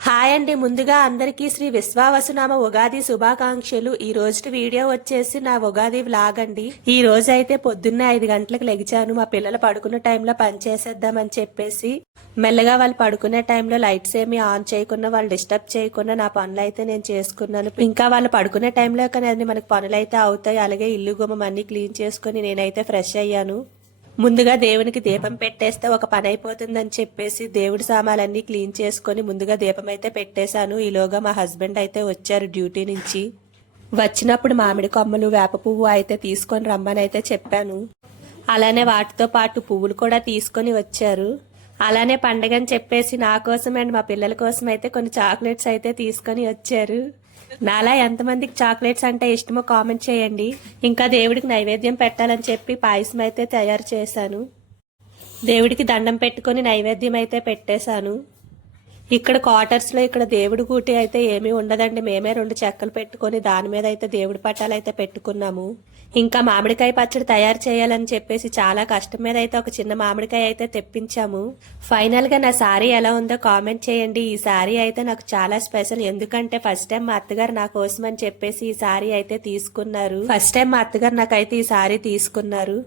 Hi అండి. ముందుగా అందరికీ శ్రీ విశ్వావసునామ ఉగాది శుభాకాంక్షలు. ఈ రోజు వీడియో వచ్చేసి నా ఉగాది వ్లాగ్ అండి. ఈ రోజు అయితే పొద్దున్నే 5 గంటలకు లెగిచాను. మా పిల్లలు పడుకునే టైంలో పని చేసేద్దామని చెప్పేసి మెల్లగా వాళ్ళు పడుకునే టైంలో లైట్స్ ఏమి ఆన్ చేయకుండా వాళ్ళు డిస్టర్బ్ చేయకుండా నా పనులు అయితే నేను చేసుకున్నాను. ఇంకా వాళ్ళు పడుకునే టైంలో కానీ మనకి పనులు అయితే అవుతాయి. అలాగే ఇల్లు గుమ్మం అన్ని క్లీన్ చేసుకుని నేనైతే ఫ్రెష్ అయ్యాను. ముందుగా దేవునికి దీపం పెట్టేస్తే ఒక పని అయిపోతుందని చెప్పేసి దేవుడి సామాన్లన్నీ క్లీన్ చేసుకుని ముందుగా దీపం అయితే పెట్టేశాను. ఈలోగా మా హస్బెండ్ అయితే వచ్చారు డ్యూటీ నుంచి. వచ్చినప్పుడు మామిడి కొమ్మలు వేప పువ్వు అయితే తీసుకొని రమ్మని అయితే చెప్పాను. అలానే వాటితో పాటు పువ్వులు కూడా తీసుకొని వచ్చారు. అలానే పండగని చెప్పేసి నా కోసం అండ్ మా పిల్లల కోసం అయితే కొన్ని చాక్లెట్స్ అయితే తీసుకొని వచ్చారు. నాలా ఎంతమందికి చాక్లెట్స్ అంటే ఇష్టమో కామెంట్ చేయండి. ఇంకా దేవుడికి నైవేద్యం పెట్టాలని చెప్పి పాయసం అయితే తయారు చేశాను. దేవుడికి దండం పెట్టుకుని నైవేద్యం అయితే పెట్టేశాను. ఇక్కడ క్వార్టర్స్లో ఇక్కడ దేవుడి గూటి అయితే ఏమీ ఉండదండి. మేమే 2 చెక్కలు పెట్టుకుని దాని మీద అయితే దేవుడి పట్టాలు అయితే పెట్టుకున్నాము. ఇంకా మామిడికాయ పచ్చడి తయారు చేయాలని చెప్పేసి చాలా కష్టం మీద అయితే ఒక చిన్న మామిడికాయ అయితే తెప్పించాము. ఫైనల్ గా నా శారీ ఎలా ఉందో కామెంట్ చేయండి. ఈ శారీ అయితే నాకు చాలా స్పెషల్. ఎందుకంటే ఫస్ట్ టైం మా అత్తగారు నా కోసం అని చెప్పేసి ఈ శారీ అయితే తీసుకున్నారు. ఫస్ట్ టైం మా అత్తగారు నాకైతే ఈ శారీ తీసుకున్నారు.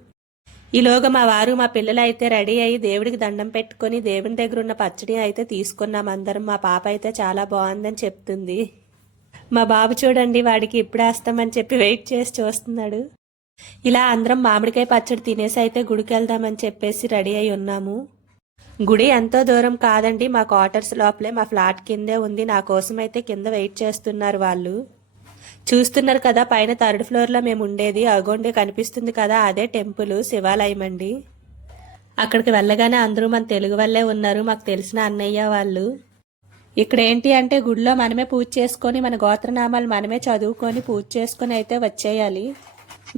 ఈలోగా మా వారు మా పిల్లలు అయితే రెడీ అయ్యి దేవుడికి దండం పెట్టుకుని దేవుని దగ్గర ఉన్న పచ్చడి అయితే తీసుకున్నాం అందరం. మా పాప అయితే చాలా బాగుందని చెప్తుంది. మా బాబు చూడండి, వాడికి ఇప్పుడు వేస్తామని చెప్పి వెయిట్ చేసి చూస్తున్నాడు. ఇలా అందరం మామిడికాయ పచ్చడి తినేసి అయితే గుడికి వెళ్దామని చెప్పేసి రెడీ అయి ఉన్నాము. గుడి ఎంతో దూరం కాదండి, మా క్వార్టర్స్ లోపలే మా ఫ్లాట్ కిందే ఉంది. నా కోసం అయితే కింద వెయిట్ చేస్తున్నారు వాళ్ళు. చూస్తున్నారు కదా, పైన 3rd ఫ్లోర్లో మేము ఉండేది. అగోండి కనిపిస్తుంది కదా, అదే టెంపుల్ శివాలయం అండి. అక్కడికి వెళ్ళగానే అందరూ మన తెలుగు వాళ్ళే ఉన్నారు, మాకు తెలిసిన అన్నయ్య వాళ్ళు. ఇక్కడ ఏంటి అంటే గుడిలో మనమే పూజ చేసుకొని మన గోత్రనామాలు మనమే చదువుకొని పూజ చేసుకొని అయితే వచ్చేయాలి.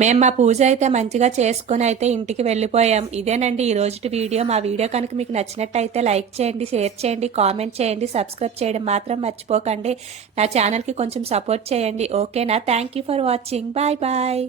మేము మా పూజ అయితే మంచిగా చేసుకుని అయితే ఇంటికి వెళ్ళిపోయాం. ఇదేనండి ఈ రోజు వీడియో. మా వీడియో కనుక మీకు నచ్చినట్టయితే లైక్ చేయండి, షేర్ చేయండి, కామెంట్ చేయండి, సబ్స్క్రైబ్ చేయడం మాత్రం మర్చిపోకండి. నా ఛానల్కి కొంచెం సపోర్ట్ చేయండి. ఓకేనా? Thank you for watching. Bye bye.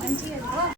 మంచిగా